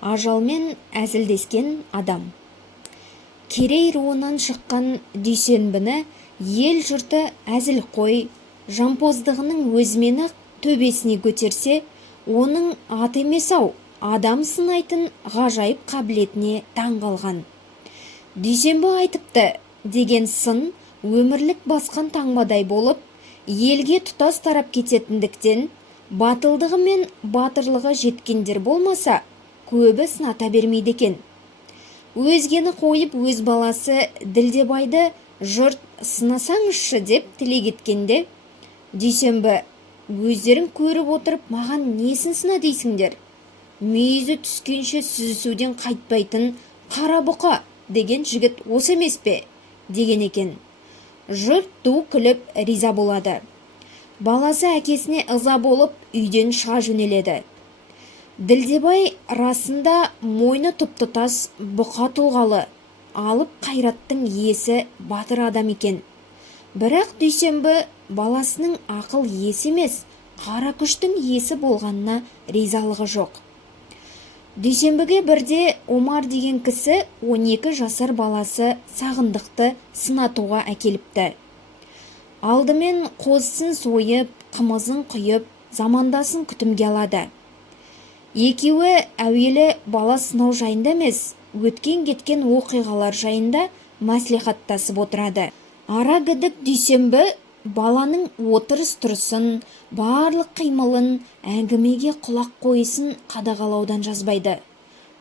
Ажалмен әзілдескен адам. Керей руынан шыққан Дүйсенбіні ел жұрты әзілқой, жампоздығының өзімен-ақ төбесіне көтерсе, оның ат емес-ау, адам сынайтын ғажайып қабілетіне таң қалған. Дүйсенбі айтыпты деген сын өмірлік басқан таңбадай болып, елге тұтас тарап кететіндіктен, батылдығы мен батырлығы жеткендер болмаса, көбі сыната бермейді екен. Өзгені қойып өз баласы Ділдебайды жұрт сынасаңызшы деп тілек еткенде, Дүйсенбі, өздерің көріп отырып маған несін сына дейсіңдер? Мүйізі түскенше сүзісуден қайтпайтын қара бұқа деген жігіт осы емес пе? Деген екен. Жұрт ду күліп риза болады. Баласы әкесіне ыза болып үйден шыға жөнеледі. Ділдебай расында мойны тұп-тұтас бұқа тұлғалы, алып қайраттың иесі батыр адам екен. Бірақ Дүйсенбі баласының ақыл иесі емес, қара күштің иесі болғанына ризалығы жоқ. Дүйсенбіге бірде Омар деген кісі 12 жасар баласы Сағындықты сынатуға әкеліпті. Алдымен қозысын сойып, қымызын құйып, замандасын күтімге алады. Екеуі әуелі бала сынау жайында емес, өткен-кеткен оқиғалар жайында мәслихаттасып отырады. Ара гідік Дүйсенбі баланың отырыс-тұрысын, барлық қимылын, әңгімеге құлақ қойысын қадағалаудан жазбайды.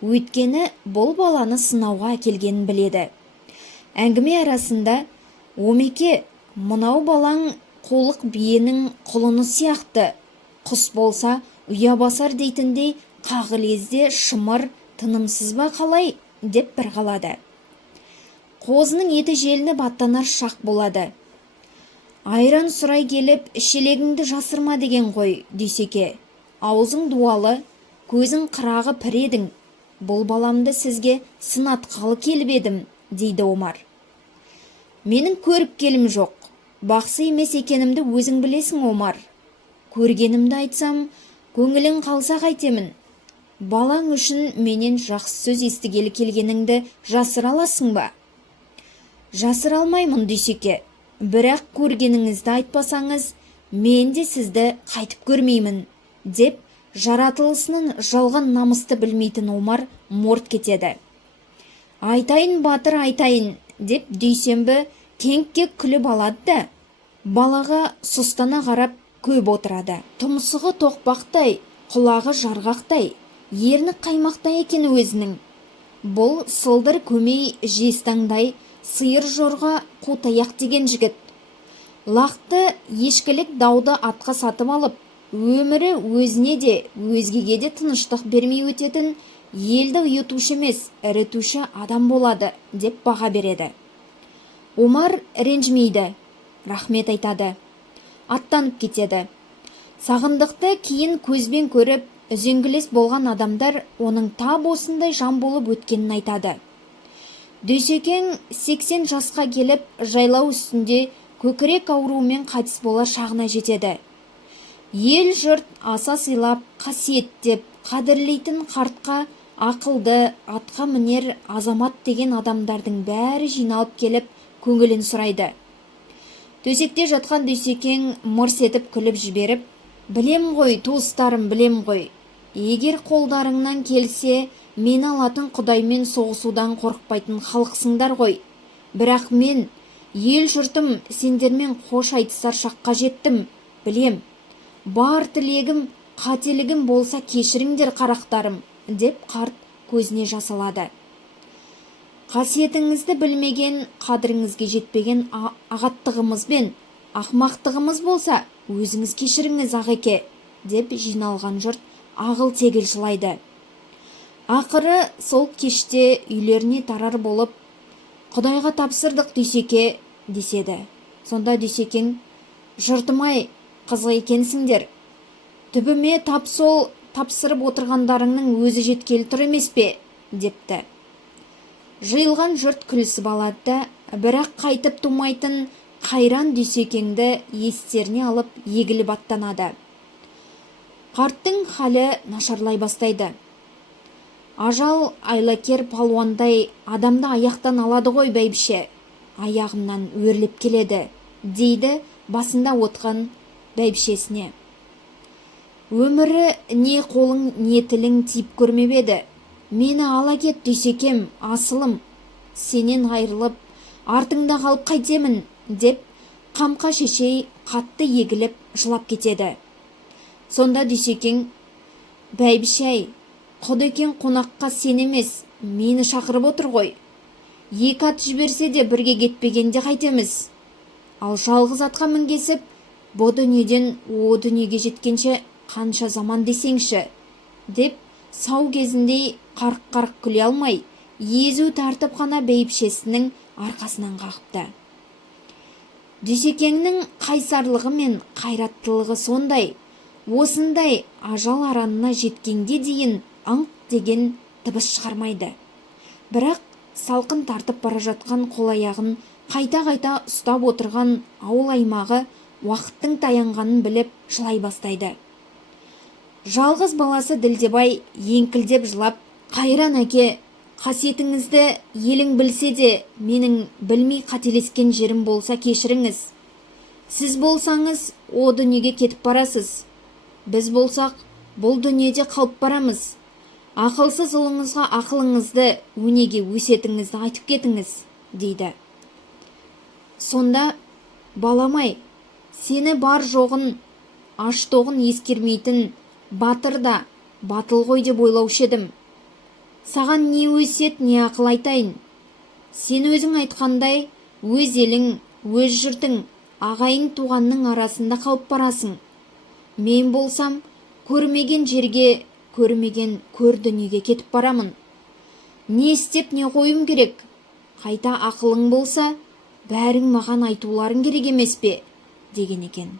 Өйткені бұл баланы сынауға әкелгенін біледі. Әңгіме арасында, «Омеке, мынау балаң қолық биенің құлыны сияқты, құс болса ұя басар дейтіндей қағылезде шымыр, тынымсыз ба қалай?» деп бір қалады. Қозының еті желініп аттанар шақ болады. «Айран сұрай келіп, шелегіңді жасырма деген ғой, Дүйсеке. Аузың дуалы, көзің қырағы піредің. Бұл баламды сізге сынатқалы келіп едім», дейді Омар. «Менің көріп келім жоқ. Бақсы емес екенімді өзің білесің, Омар. Көргенімді айтсам, көңілің қалса қайтемін. Балаң үшін менен жақсы сөз естігелі келгеніңді жасыра аласың ба?» «Жасыра алмаймын, Дүйсеке. Бірақ көргеніңізді айтпасаңыз, мен де сізді қайтып көрмеймін», деп жаратылысының жалған намысты білмейтін Омар морт кетеді. «Айтайын, батыр, айтайын», деп Дүйсенбі кеңкке күліп алады да, балаға сұстана қарап көп отырады. Тұмсығы тоқпақтай, құлағы жарғақтай, ерні қаймақтай екен өзінің. Бұл сылдыр көмей жестаңдай, сиыр жорға қутаяқ деген жігіт. Лақты ешкілік дауды атқа сатып алып, өмірі өзіне де, өзгеге де тыныштық бермей өтетін, елді ұйытушы емес, ірітуші адам болады, деп баға береді. Омар ренжімейді, рахмет айтады. Аттанып кетеді. Сағындықты кейін көзбен көріп, үзеңгілес болған адамдар оның тап осындай жан болып өткенін айтады. Дүйсекең 80 жасқа келіп, жайлау үстінде көкірек ауруымен қайтыс болар шағына жетеді. Ел жұрт аса сыйлап, қасиеттеп, қадірлейтін қартқа ақылды, атқа мінер азамат деген адамдардың бәрі жиналып келіп, көңілін сұрайды. Төсекте жатқан Дүйсекең мырс етіп күліп жіберіп, «Білем ғой, туыстарым, білем ғой. Егер қолдарыңнан келсе, мені алатын Құдаймен соғысудан қорықпайтын халықсыңдар ғой. Бірақ мен, ел жұртым, сендермен қош айтысар шаққа жеттім, білем. Бар тілегім, қателігім болса кешіріңдер қарақтарым», деп қарт көзіне жас алады. «Қасиетіңізді білмеген, қадіріңізге жетпеген ағаттығымыз бен ақмақтығымыз болса, өзіңіз кешіріңіз, ағеке», деп жиналған жұрт ағыл-тегіл жылайды. Ақыры сол кеште үйлеріне тарар болып, «Құдайға тапсырдық, Дүйсеке», деседі. Сонда Дүйсекең, «Жұртымай, қызық екенсіңдер. Түбіме сол тапсырып отырғандарыңның өзі жеткелі тұр емес пе?» депті. Жиылған жұрт күлісіп алады да, бірақ қайтып тумайтын қайран Дүйсекеңді естеріне алып егіліп аттанады. Қарттың халі нашарлай бастайды. Ажал айлакер палуандай адамды аяқтан алады ғой бәйбіше, аяғымнан өрлеп келеді, дейді басында отқан бәйбішесіне. Өмірі не қолың, не тілің тиіп көрмеп еді. Мені ала кет Дүйсекем, асылым, сенен айырылып, артыңда қалып қайтемін, деп Қамқа шешей қатты егіліп жылап кетеді. Сонда Дүйсекең, бәйбіше-ай, Құдекең қонаққа сен емес, мені шақырып отыр ғой. Екі ат жіберсе де бірге кетпегенде қайтеміз. Ал жалғыз атқа мінгесіп, бұ дүниеден о дүниеге жеткенше қанша заман десеңші, деп сау кезіндей қарқ-қарқ күле алмай, езу тартып қана бәйбішесінің арқасынан қағыпты. Дүйсекеңнің қайсарлығы мен қайраттылығы сондай, осындай ажал аранына жеткенге дейін аңқ деген дыбыс шығармайды. Бірақ салқын тартып бара жатқан қол-аяғын қайта-қайта ұстап отырған ауыл аймағы уақыттың таянғанын біліп жылай бастайды. Жалғыз баласы Ділдебай еңкілдеп жылап, қайран әке, қасиетіңізді елің білсе де, менің білмей қателескен жерім болса кешіріңіз. Сіз болсаңыз, о дүниеге кетіп барасыз. Біз болсақ, бұл дүниеде қалып барамыз. Ақылсыз ұлыңызға ақылыңызды, өнеге өсетіңізді айтып кетіңіз, дейді. Сонда, баламай, сені бар жоғын, аш-тоғын ескермейтін батыр да батыл ғой деп ойлаушы едім. Саған не өсет, не ақыл айтайын. Сен өзің айтқандай, өз елің, өз жұртың, ағайын туғанның арасында қалып барасың. Мен болсам, көрмеген жерге, көрмеген көр дүниеге кетіп барамын. Не істеп, не қойым керек? Қайта ақылың болса, бәрің маған айтуларың керек емес пе? Деген екен.